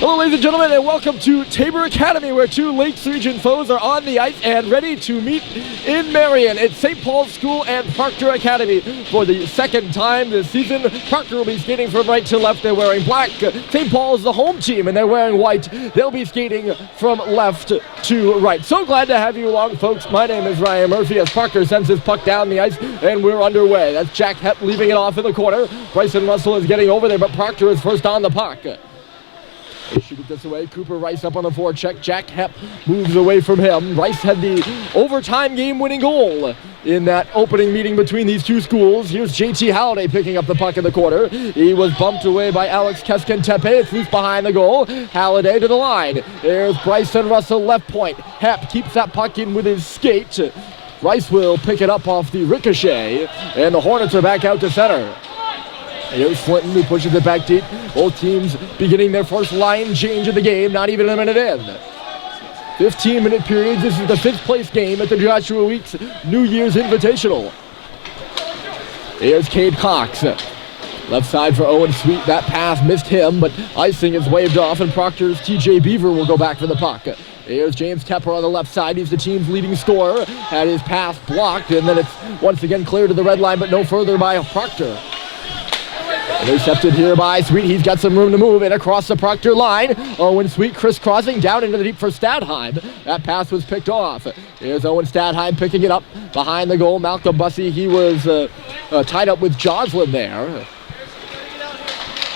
Hello, ladies and gentlemen, and welcome to Tabor Academy, where two Lakes Region foes are on the ice and ready to meet in Marion. It's St. Paul's School and Proctor Academy. For the second time this season, Proctor will be skating from right to left. They're wearing black. St. Paul is the home team, and they're wearing white. They'll be skating from left to right. So glad to have you along, folks. My name is Ryan Murphy as Proctor sends his puck down the ice, and we're underway. That's Jack Hepp leaving it off in the corner. Bryson Russell is getting over there, but Proctor is first on the puck. They shoot it this way. Cooper Rice up on the forecheck. Jack Hepp moves away from him. Rice had the overtime game-winning goal in that opening meeting between these two schools. Here's JT Halliday picking up the puck in the corner. He was bumped away by Alex Keskin-Tepe. It's loose behind the goal. Halliday to the line. There's Bryson Russell left point. Hepp keeps that puck in with his skate. Rice will pick it up off the ricochet, and the Hornets are back out to center. Here's Flinton who pushes it back deep. Both teams beginning their first line change of the game, not even a minute in. 15-minute periods. This is the fifth place game at the Joshua Weeks New Year's Invitational. Here's Cade Cox. Left side for Owen Sweet. That pass missed him, but icing is waved off, and Proctor's TJ Beaver will go back for the puck. Here's James Tepper on the left side. He's the team's leading scorer. Had his pass blocked, and then it's once again cleared to the red line, but no further by Proctor. Intercepted here by Sweet. He's got some room to move in across the Proctor line. Owen Sweet crisscrossing down into the deep for Stadheim. That pass was picked off. Here's Owen Stadheim picking it up behind the goal. Malcolm Bussey, he was tied up with Joslin there.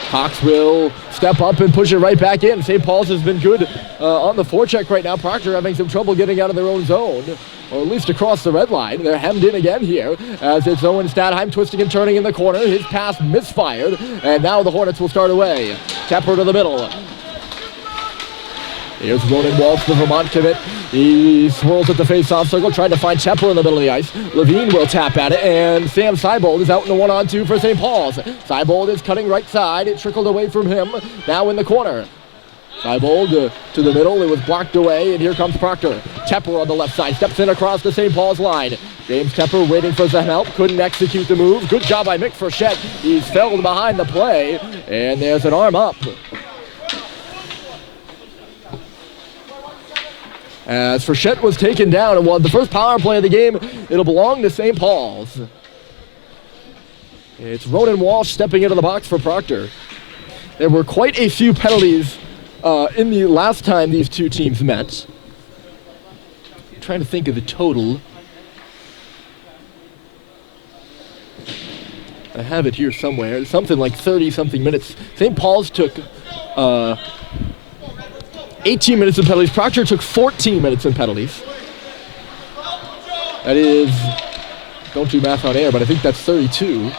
Cox will step up and push it right back in. St. Paul's has been good on the forecheck right now. Proctor having some trouble getting out of their own zone, or at least across the red line. They're hemmed in again here as it's Owen Stadheim twisting and turning in the corner. His pass misfired, and now the Hornets will start away. Tepper to the middle. Here's Ronan Walsh, the Vermont commit. He swirls at the face-off circle, trying to find Tepper in the middle of the ice. Levine will tap at it, and Sam Seibold is out in a one-on-two for St. Paul's. Seibold is cutting right side. It trickled away from him, now in the corner. Seibold to the middle. It was blocked away, and here comes Proctor. Tepper on the left side, steps in across the St. Paul's line. James Tepper waiting for some help, couldn't execute the move. Good job by Mick Frechette. He's felled behind the play, and there's an arm up. As Frechette was taken down and won the first power play of the game, it'll belong to St. Paul's. It's Ronan Walsh stepping into the box for Proctor. There were quite a few penalties in the last time these two teams met. I'm trying to think of the total. I have it here somewhere. Something like 30-something minutes. St. Paul's took 18 minutes in penalties. Proctor took 14 minutes in penalties. That is, don't do math on air, but I think that's 32.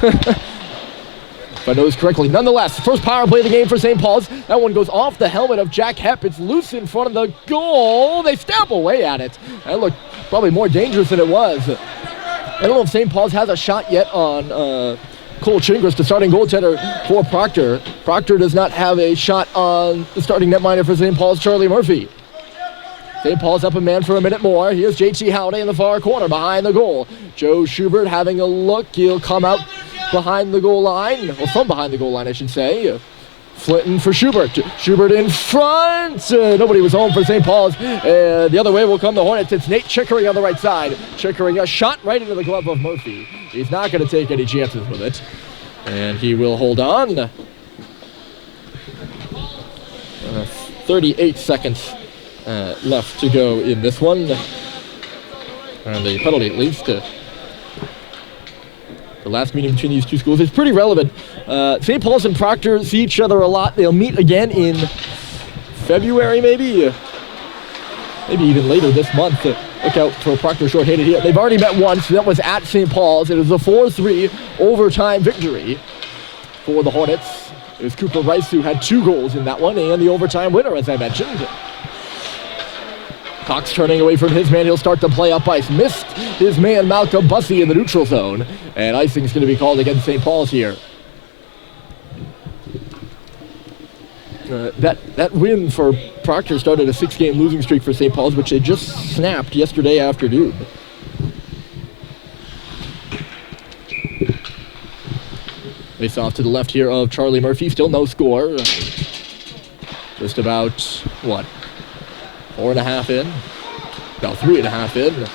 If I know this correctly. Nonetheless, first power play of the game for St. Paul's. That one goes off the helmet of Jack Hepp. It's loose in front of the goal. They stamp away at it. That looked probably more dangerous than it was. I don't know if St. Paul's has a shot yet on Cole Chingris, the starting goaltender for Proctor. Proctor does not have a shot on the starting netminder for St. Paul's, Charlie Murphy. St. Paul's up a man for a minute more. Here's JT Halliday in the far corner behind the goal. Joe Schubert having a look. He'll come out behind the goal line, or from behind the goal line, I should say. Flinton for Schubert. Schubert in front. Nobody was home for St. Paul's. The other way will come the Hornets. It's Nate Chickering on the right side. Chickering, a shot right into the glove of Murphy. He's not going to take any chances with it. And he will hold on. 38 seconds left to go in this one. And the penalty, at least. The last meeting between these two schools is pretty relevant. St. Paul's and Proctor see each other a lot. They'll meet again in February, maybe even later this month. Look out for Proctor short-handed here. They've already met once. That was at St. Paul's. It was a 4-3 overtime victory for the Hornets. It was Cooper Rice who had 2 goals in that one, and the overtime winner, as I mentioned. Cox turning away from his man. He'll start to play up ice. Missed his man Malcolm Bussey in the neutral zone. And icing's going to be called against St. Paul's here. That win for Proctor started a 6-game losing streak for St. Paul's, which they just snapped yesterday afternoon. Face off to the left here of Charlie Murphy. Still no score. Just about, 4.5 in? No, 3.5 in.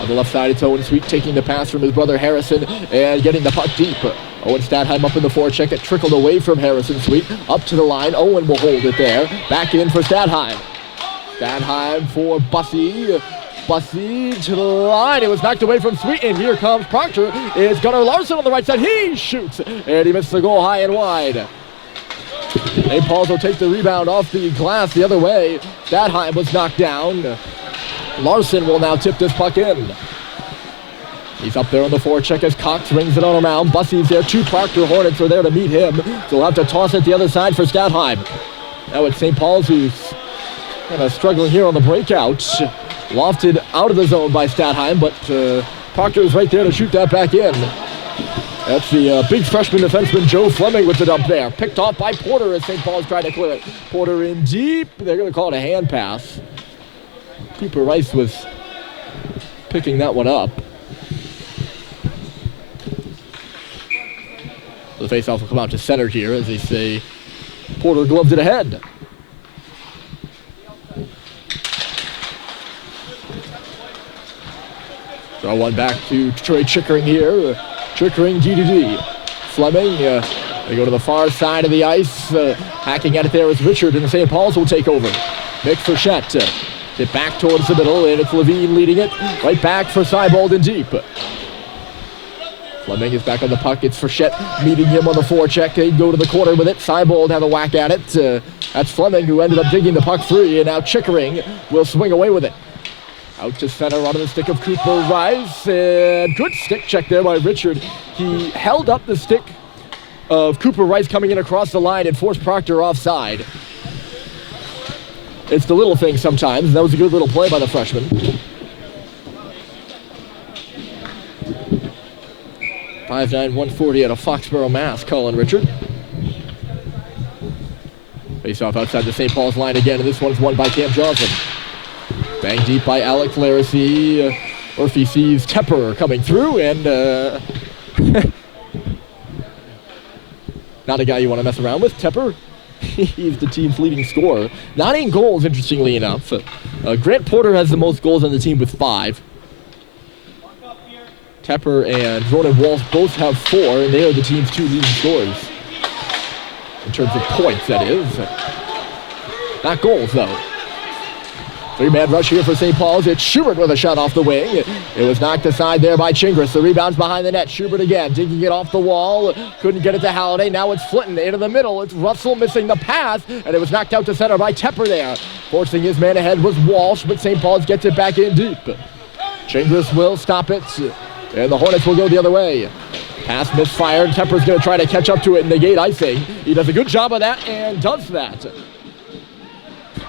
On the left side, it's Owen Sweet taking the pass from his brother Harrison and getting the puck deep. Owen Stadheim up in the forecheck. It trickled away from Harrison Sweet. Up to the line. Owen will hold it there. Back in for Stadheim. Stadheim for Bussy. Bussy to the line. It was knocked away from Sweet, and here comes Proctor. It's Gunnar Larson on the right side. He shoots, and he missed the goal high and wide. St. Paul's will take the rebound off the glass the other way. Stadheim was knocked down. Larson will now tip this puck in. He's up there on the forecheck as Cox rings it on around. Bussy's there. 2 Proctor Hornets are there to meet him. So we'll have to toss it the other side for Stadheim. Now it's St. Paul's who's kind of struggling here on the breakout. Lofted out of the zone by Stadheim, but Proctor is right there to shoot that back in. That's the big freshman defenseman Joe Fleming with the dump there. Picked off by Porter as St. Paul's trying to clear it. Porter in deep. They're going to call it a hand pass. Cooper Rice was picking that one up. The faceoff will come out to center here as they say Porter gloved it ahead. Throw one back to Troy Chickering here. Chickering D2D. Fleming, they go to the far side of the ice. Hacking at it there is Richard, and St. Paul's will take over. Nick Frechette. Get back towards the middle, and it's Levine leading it. Right back for Seibold and deep. Fleming is back on the puck. It's Frechette meeting him on the forecheck. They go to the corner with it. Seibold have a whack at it. That's Fleming who ended up digging the puck free, and now Chickering will swing away with it. Out to center onto the stick of Cooper Rice, and good stick check there by Richard. He held up the stick of Cooper Rice coming in across the line and forced Proctor offside. It's the little thing sometimes. That was a good little play by the freshman. 5'9", 140 out of Foxborough, Mass, Colin Richard. Face off outside the St. Paul's line again, and this one's won by Cam Johnson. Bang deep by Alec Laracy. Murphy sees Tepper coming through, and not a guy you want to mess around with. Tepper, he's the team's leading scorer. 9 goals, interestingly enough. Grant Porter has the most goals on the team with 5. Tepper and Ronan Walsh both have 4, and they are the team's 2 leading scorers. In terms of points, that is. Not goals, though. 3-man rush here for St. Paul's. It's Schubert with a shot off the wing. It was knocked aside there by Chingris. The rebound's behind the net. Schubert again, digging it off the wall. Couldn't get it to Halliday. Now it's Flinton into the middle. It's Russell missing the pass, and it was knocked out to center by Tepper there. Forcing his man ahead was Walsh, but St. Paul's gets it back in deep. Chingris will stop it, and the Hornets will go the other way. Pass misfired. Tepper's going to try to catch up to it and negate icing. He does a good job of that and does that.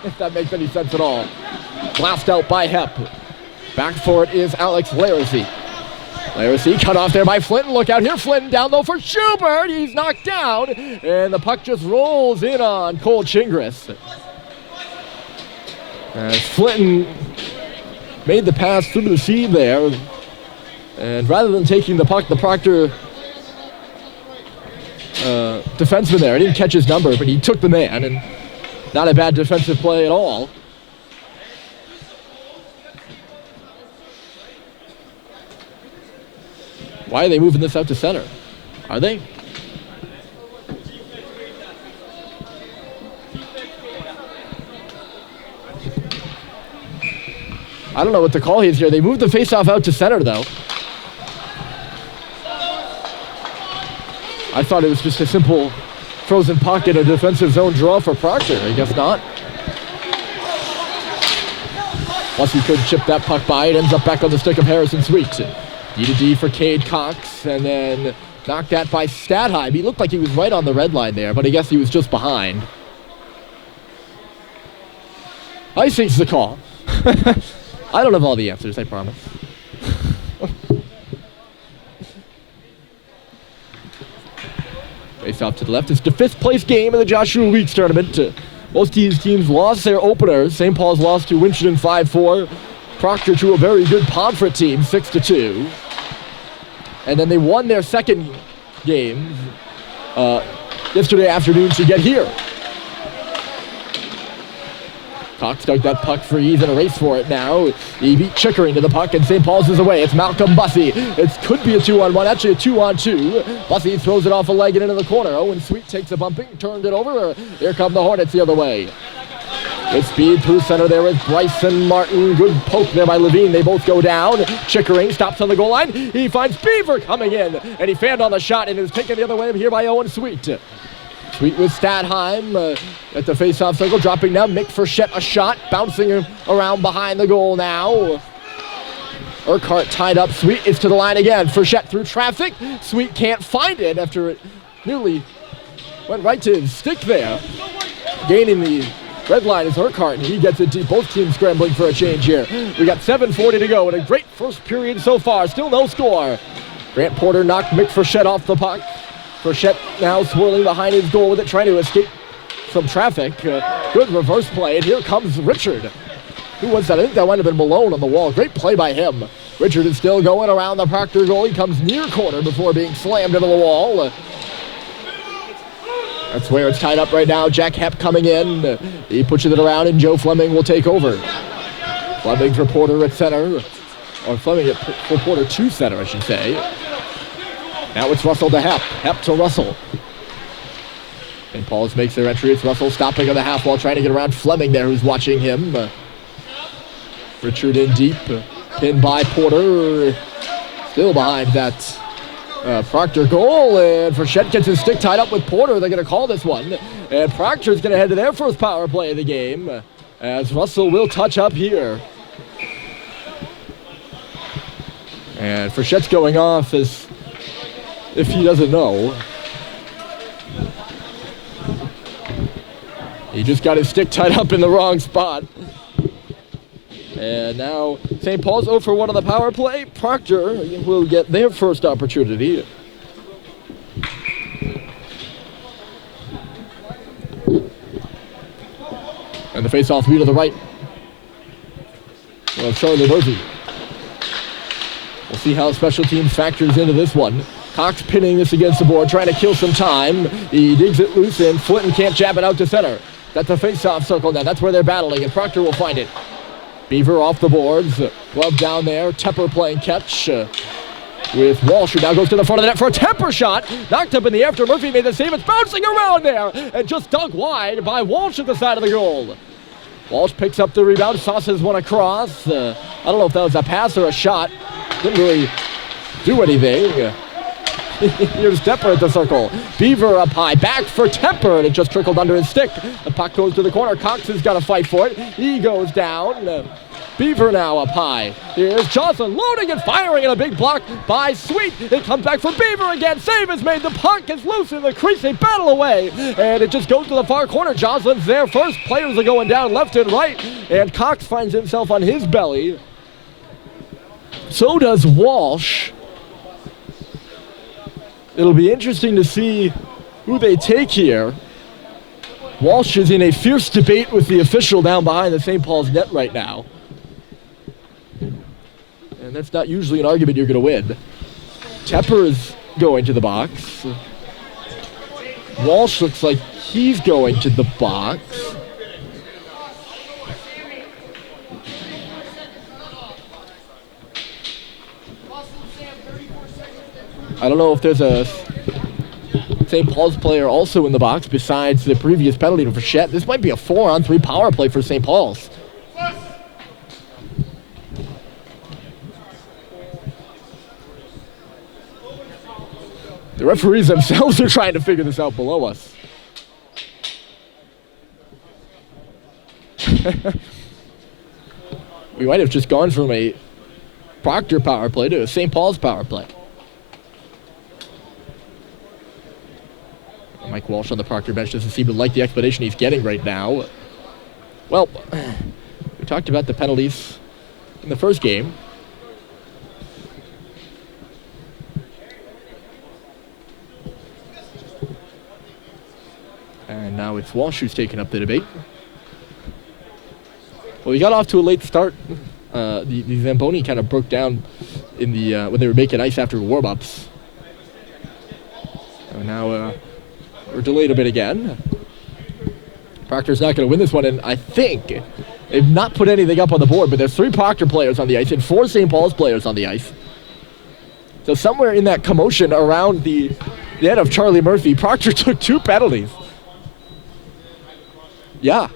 If that makes any sense at all. Blast out by Hepp. Back for it is Alex Laracy. Laracy cut off there by Flinton. Look out here, Flinton down low for Schubert. He's knocked down, and the puck just rolls in on Cole Chingris. As Flinton made the pass through the seam there, and rather than taking the puck, the Proctor defenseman there, he didn't catch his number, but he took the man, and not a bad defensive play at all. Why are they moving this out to center? Are they? I don't know what the call is here. They moved the faceoff out to center, though. I thought it was just a simple frozen pocket, a defensive zone draw for Proctor. I guess not. Once he couldn't chip that puck by, it ends up back on the stick of Harrison Sweet. D2D for Cade Cox, and then knocked at by Stadheim. He looked like he was right on the red line there, but I guess he was just behind. Icing's the call. I don't have all the answers, I promise. Face off to the left. It's the 5th place game in the Joshua Weeks tournament. Most of these teams lost their openers. St. Paul's lost to Winchendon 5-4. Proctor to a very good Pomfret team, 6-2. And then they won their second game yesterday afternoon to get here. Cox dug that puck for ease and a race for it now. He beat Chickering to the puck, and St. Paul's is away. It's Malcolm Bussey. It could be a 2-on-1, actually a 2-on-2. Bussey throws it off a leg and into the corner. Owen Sweet takes a bumping, turned it over. Here come the Hornets the other way. Good speed through center there with Bryson Martin. Good poke there by Levine. They both go down. Chickering stops on the goal line. He finds Beaver coming in, and he fanned on the shot, and it was taken the other way here by Owen Sweet. Sweet with Stadheim at the face-off circle, dropping down. Mick Frechette a shot, bouncing around behind the goal now. Urquhart tied up. Sweet is to the line again. Frechette through traffic. Sweet can't find it after it nearly went right to his stick there. Gaining the red line is Urquhart, and he gets it deep. Both teams scrambling for a change here. We got 7:40 to go, and a great first period so far. Still no score. Grant Porter knocked Mick Frechette off the puck. Frechette now swirling behind his goal with it, trying to escape some traffic. Good reverse play, and here comes Richard. Who was that? I think that might have been Malone on the wall. Great play by him. Richard is still going around the Proctor goal. He comes near corner before being slammed into the wall. That's where it's tied up right now. Jack Hepp coming in. He pushes it around, and Joe Fleming will take over. Fleming for Porter at center. Or Fleming for Porter to center, I should say. Now it's Russell to Hepp. Hepp to Russell. St. Paul's makes their entry. It's Russell stopping on the half wall, trying to get around Fleming there, who's watching him. Richard in deep. Pinned by Porter. Still behind that Proctor goal. And Frechette gets his stick tied up with Porter. They're going to call this one. And Proctor's going to head to their first power play of the game, as Russell will touch up here. And Frechette's going off as if he doesn't know. He just got his stick tied up in the wrong spot. And now St. Paul's 0 for 1 on the power play. Proctor will get their first opportunity. And the face-off lead to the right. Well, Charlie Murphy. We'll see how special teams factors into this one. Cox pinning this against the board, trying to kill some time. He digs it loose, and Flinton can't jab it out to center. That's a face-off circle now. That's where they're battling, and Proctor will find it. Beaver off the boards. Glove down there. Tepper playing catch with Walsh, who now goes to the front of the net for a Tepper shot. Knocked up in the air after Murphy made the save. It's bouncing around there and just dug wide by Walsh at the side of the goal. Walsh picks up the rebound, sauces one across. I don't know if that was a pass or a shot. Didn't really do anything. Here's Tepper at the circle. Beaver up high, back for Tepper, and it just trickled under his stick. The puck goes to the corner. Cox has got to fight for it. He goes down. Beaver now up high. Here's Johnson loading and firing, and a big block by Sweet. It comes back for Beaver again. Save is made. The puck is loose in the crease. They battle away, and it just goes to the far corner. Johnson's there first. Players are going down left and right, and Cox finds himself on his belly. So does Walsh. It'll be interesting to see who they take here. Walsh is in a fierce debate with the official down behind the St. Paul's net right now. And that's not usually an argument you're going to win. Tepper is going to the box. Walsh looks like he's going to the box. I don't know if there's a St. Paul's player also in the box besides the previous penalty to Frechette. This might be a 4-on-3 power play for St. Paul's. The referees themselves are trying to figure this out below us. We might have just gone from a Proctor power play to a St. Paul's power play. Mike Walsh on the Proctor bench doesn't seem to like the explanation he's getting right now. Well, we talked about the penalties in the first game. And now it's Walsh who's taking up the debate. Well, we got off to a late start. The Zamboni kind of broke down in the when they were making ice after warm-ups. So now We're delayed a bit again. Proctor's not going to win this one, and I think they've not put anything up on the board, but there's 3 Proctor players on the ice and 4 St. Paul's players on the ice. So somewhere in that commotion around the head of Charlie Murphy, Proctor took 2 penalties. Yeah.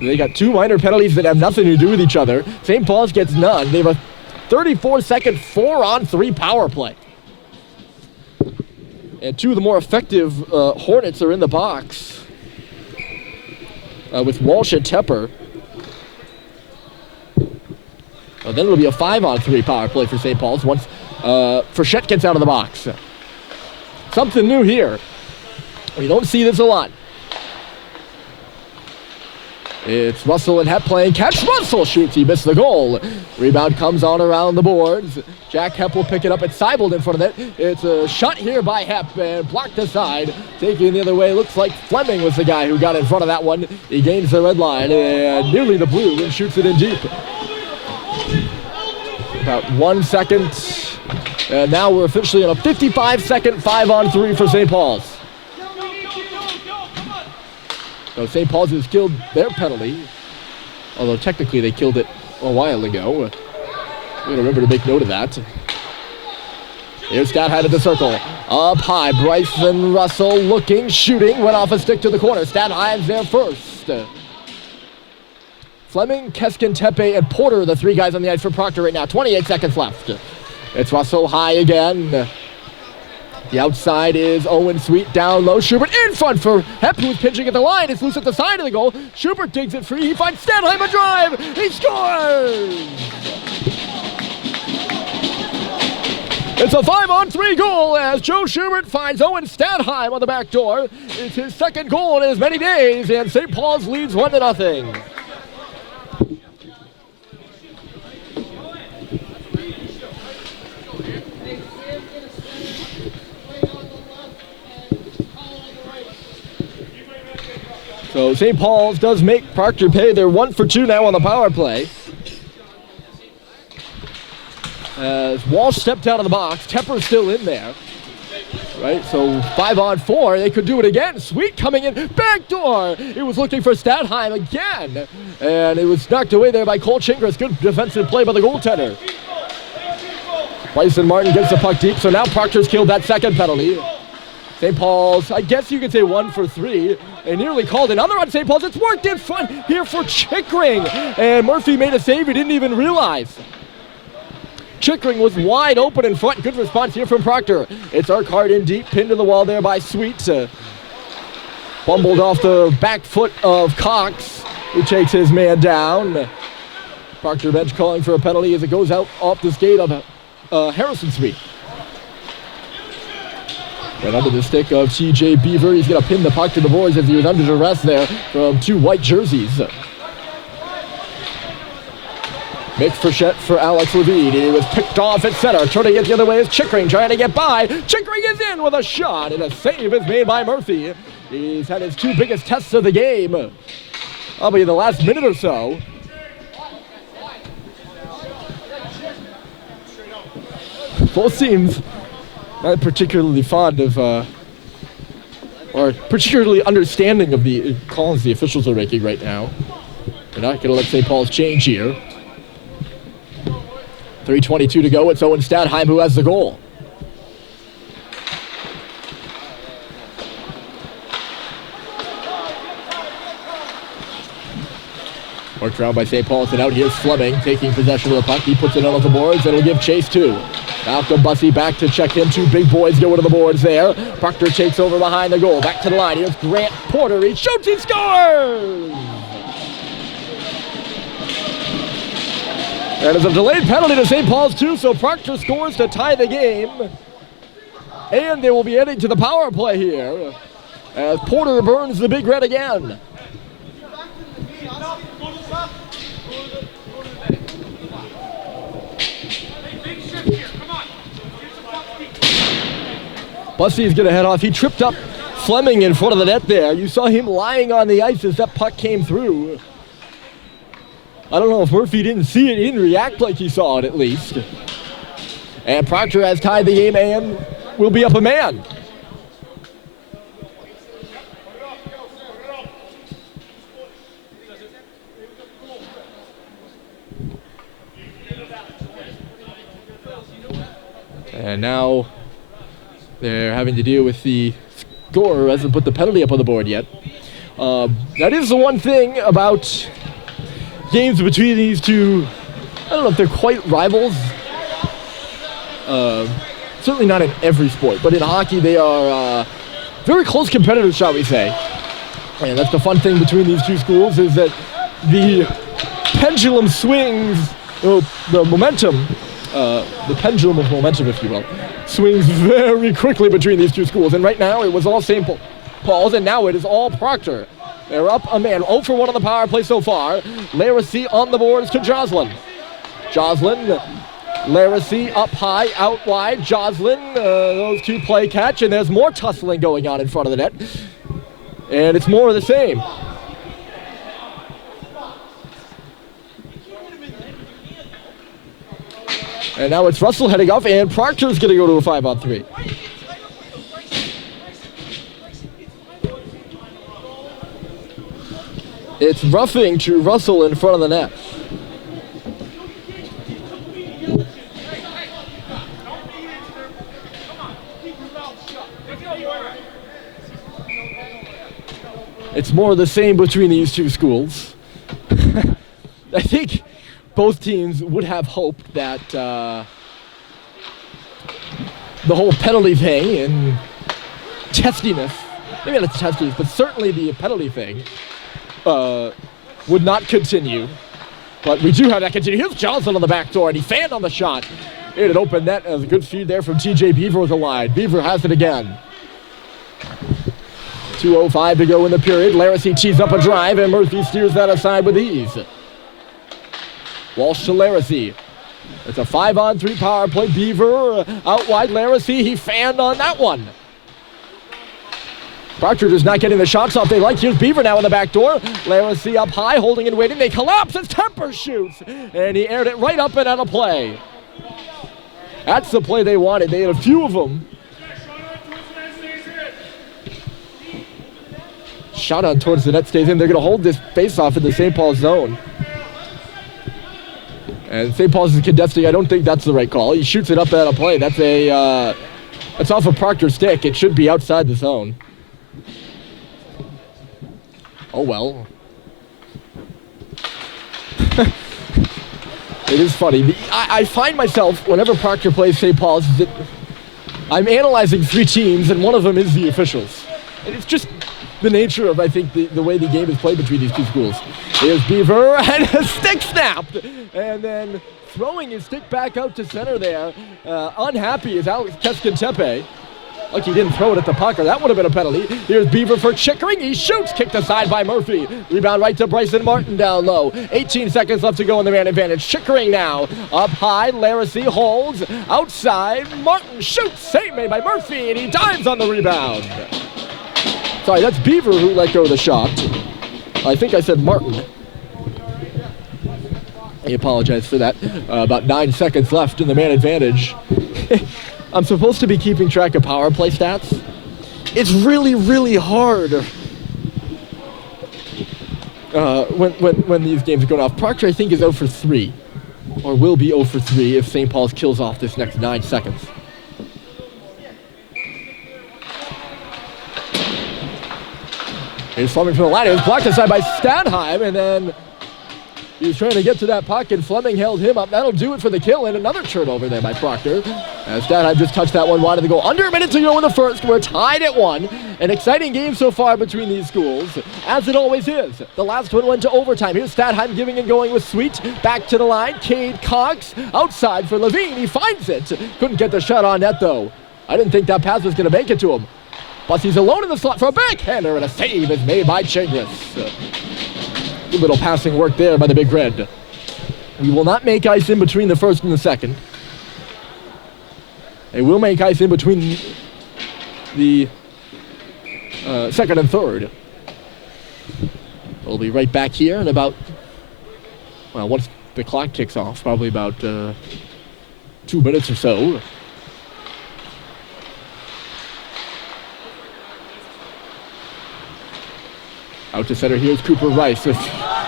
They got 2 minor penalties that have nothing to do with each other. St. Paul's gets none. They have a 34-second 4-on-3 power play. And 2 of the more effective Hornets are in the box with Walsh and Tepper. Then it'll be a 5-on-3 power play for St. Paul's once Frechette gets out of the box. Something new here. We don't see this a lot. It's Russell and Hepp playing catch. Russell shoots. He missed the goal. Rebound comes on around the boards. Jack Hepp will pick it up. It's Seibel in front of it. It's a shot here by Hepp and blocked aside. Taking the other way. Looks like Fleming was the guy who got in front of that one. He gains the red line and nearly the blue and shoots it in deep. About 1 second. And now we're officially on a 55-second 5-on-3 for St. Paul's. So St. Paul's has killed their penalty, although technically they killed it a while ago. We're going to remember to make note of that. Here's Stathheim at the circle. Up high, Bryson Russell looking, shooting, went off a stick to the corner. Stathheim's there first. Fleming, Keskin, Tepe, and Porter, the 3 guys on the ice for Proctor right now. 28 seconds left. It's Russell high again. The outside is Owen Sweet down low. Schubert in front for Hepp, who's pinching at the line. It's loose at the side of the goal. Schubert digs it free. He finds Stathheim a drive. He scores! It's a 5-on-3 goal as Joe Schubert finds Owen Stathheim on the back door. It's his 2nd goal in as many days, and St. Paul's leads 1-0. So St. Paul's does make Proctor pay. They're 1 for 2 now on the power play. As Walsh stepped out of the box, Tepper's still in there. Right, so 5-on-4, they could do it again. Sweet coming in, backdoor. It was looking for Stathheim again. And it was knocked away there by Cole Chingris. Good defensive play by the goaltender. Bryson Martin gets the puck deep, so now Proctor's killed that 2nd penalty. St. Paul's, I guess you could say 1 for 3. They nearly called another on St. Paul's. It's worked in front here for Chickering. And Murphy made a save he didn't even realize. Chickering was wide open in front. Good response here from Proctor. It's Urquhart in deep, pinned to the wall there by Sweet. Bumbled off the back foot of Cox, who takes his man down. Proctor bench calling for a penalty as it goes out off the skate of Harrison Sweet. Right under the stick of T.J. Beaver. He's going to pin the puck to the boards as he was under duress there from 2 white jerseys. Mick Frechette for Alex Levine. He was picked off at center. Turning it the other way is Chickering trying to get by. Chickering is in with a shot, and a save is made by Murphy. He's had his 2 biggest tests of the game. Probably in the last minute or so. Both teams not particularly fond of, or particularly understanding of the calls the officials are making right now. They're not going to let St. Paul's change here. 3:22 to go. It's Owen Stathheim who has the goal. Worked around by St. Paul's, and out here's Fleming taking possession of the puck. He puts it on the boards, and it'll give chase 2. Malcolm Bussey back to check in. 2 big boys go to the boards there. Proctor takes over behind the goal. Back to the line. Here's Grant Porter. He shoots, he scores! And it's a delayed penalty to St. Paul's too, so Proctor scores to tie the game. And they will be heading to the power play here as Porter burns the big red again. Bussey's going to head off. He tripped up Fleming in front of the net there. You saw him lying on the ice as that puck came through. I don't know if Murphy didn't see it. He didn't react like he saw it, at least. And Proctor has tied the game and will be up a man. And now they're having to deal with the scorer who hasn't put the penalty up on the board yet. That is the one thing about games between these two. I don't know if they're quite rivals. Certainly not in every sport, but in hockey they are very close competitors, shall we say. And that's the fun thing between these two schools, is that the pendulum swings, the momentum, the pendulum of momentum, if you will, swings very quickly between these two schools. And right now it was all St. Paul's, and now it is all Proctor. They're up a man, 0 for 1 on the power play so far. Laracy on the boards to Joslin. Joslin, Laracy up high, out wide. Joslin, those two play catch, and there's more tussling going on in front of the net. And it's more of the same. And now it's Russell heading off, and Proctor's going to go to a 5-on-3. It's roughing to Russell in front of the net. It's more of the same between these two schools. I think both teams would have hope that the whole penalty thing and testiness, maybe not testiness, but certainly the penalty thing would not continue. But we do have that continue. Here's Johnson on the back door, and he fanned on the shot. It had opened net. As a good feed there from TJ Beaver with a wide. Beaver has it again. 2:05 to go in the period. Laracy tees up a drive, and Murphy steers that aside with ease. Walsh to Laracy. It's a 5-on-3 power play. Beaver out wide. Laracy, he fanned on that one. Proctor just not getting the shots off they like. Here's Beaver now in the back door. Laracy up high, holding and waiting. They collapse as Temper shoots. And he aired it right up and out of play. That's the play they wanted. They had a few of them. Shot on towards the net stays in. They're going to hold this face-off in the St. Paul zone. And St. Paul's is contesting. I don't think that's the right call. He shoots it up out of play. That's off of Proctor's stick. It should be outside the zone. Oh well. It is funny. I find myself, whenever Proctor plays St. Paul's, that I'm analyzing three teams, and one of them is the officials. And it's just the nature of, I think, the way the game is played between these two schools. Here's Beaver, and a stick snapped! And then throwing his stick back out to center there. Unhappy is Alex Keskintepe. Like he didn't throw it at the puck, or that would have been a penalty. Here's Beaver for Chickering. He shoots, kicked aside by Murphy. Rebound right to Bryson Martin down low. 18 seconds left to go in the man advantage. Chickering now up high. Laracy holds outside. Martin shoots. Save made by Murphy, and he dives on the rebound. Sorry, that's Beaver who let go of the shot. I think I said Martin. I apologize for that. About 9 seconds left in the man advantage. I'm supposed to be keeping track of power play stats. It's really, really hard when these games are going off. Proctor, I think, is 0 for 3, or will be 0 for 3 if St. Paul's kills off this next 9 seconds. Here's Fleming from the line. It was blocked aside by Stadheim, and then he was trying to get to that puck, and Fleming held him up. That'll do it for the kill, and another turnover there by Proctor. As Stadheim just touched that one wide of the goal. Under a minute to go in the first. We're tied at 1. An exciting game so far between these schools, as it always is. The last one went to overtime. Here's Stadheim giving and going with Sweet. Back to the line. Cade Cox outside for Levine. He finds it. Couldn't get the shot on net, though. I didn't think that pass was going to make it to him. But he's alone in the slot for a backhander, and a save is made by Chagris. Good little passing work there by the Big Red. We will not make ice in between the first and the second. They will make ice in between the second and third. We'll be right back here in about, well, once the clock kicks off, probably about 2 2 minutes or so. Out to center, here's Cooper Rice with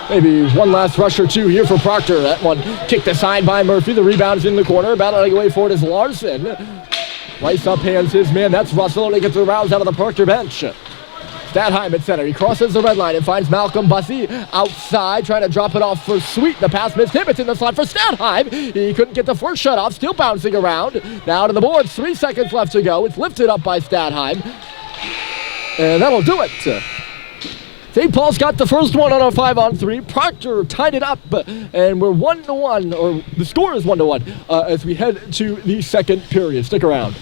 maybe one last rush or two here for Proctor. That one kicked aside by Murphy. The rebound is in the corner. Battling away for it is Larson. Rice uphands his man. That's Russell, and he gets the rounds out of the Proctor bench. Stadheim at center. He crosses the red line and finds Malcolm Bussey outside, trying to drop it off for Sweet. The pass missed him. It's in the slot for Stadheim. He couldn't get the first shot off. Still bouncing around. Now to the boards. 3 seconds left to go. It's lifted up by Stadheim. And that'll do it. St. Paul's got the first one on a 5-on-3. Proctor tied it up, and we're 1-1, or the score is 1-1 as we head to the second period. Stick around.